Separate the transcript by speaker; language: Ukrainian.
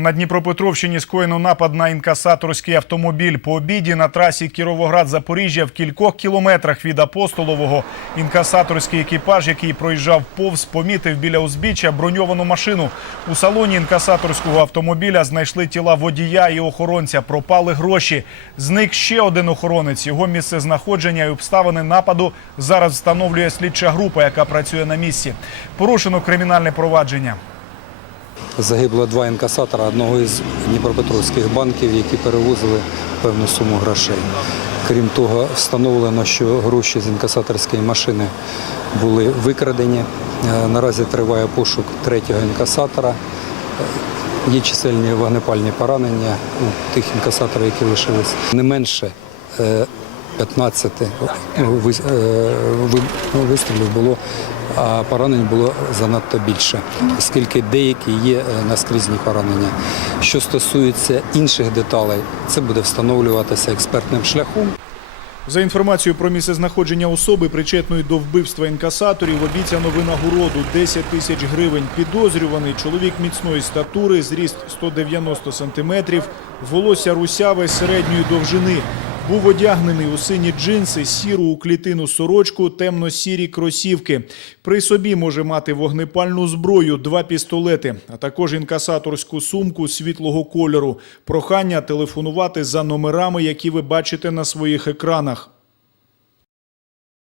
Speaker 1: На Дніпропетровщині скоєно напад на інкасаторський автомобіль. По обіді на трасі Кіровоград-Запоріжжя в кількох кілометрах від Апостолового інкасаторський екіпаж, який проїжджав повз, помітив біля узбіччя броньовану машину. У салоні інкасаторського автомобіля знайшли тіла водія і охоронця. Пропали гроші. Зник ще один охоронець. Його місце знаходження і обставини нападу зараз встановлює слідча група, яка працює на місці. Порушено кримінальне провадження.
Speaker 2: Загибло два інкасатора одного із дніпропетровських банків, які перевозили певну суму грошей. Крім того, встановлено, що гроші з інкасаторської машини були викрадені. Е, Наразі триває пошук третього інкасатора. Е, Є чисельні вогнепальні поранення у тих інкасаторів, які лишились. Не менше е, 15 вис- е, вистрілів було, а поранень було занадто більше, оскільки деякі є е, наскрізні поранення. Що стосується інших деталей, це буде встановлюватися експертним шляхом.
Speaker 1: За інформацією про місцезнаходження особи, причетної до вбивства інкасаторів, обіцяно винагороду 10 тисяч гривень. Підозрюваний чоловік міцної статури, зріст 190 сантиметрів, волосся русяве середньої довжини. Був одягнений у сині джинси, сіру у клітину сорочку, темно-сірі кросівки. При собі може мати вогнепальну зброю, два пістолети, а також інкасаторську сумку світлого кольору. Прохання телефонувати за номерами, які ви бачите на своїх екранах.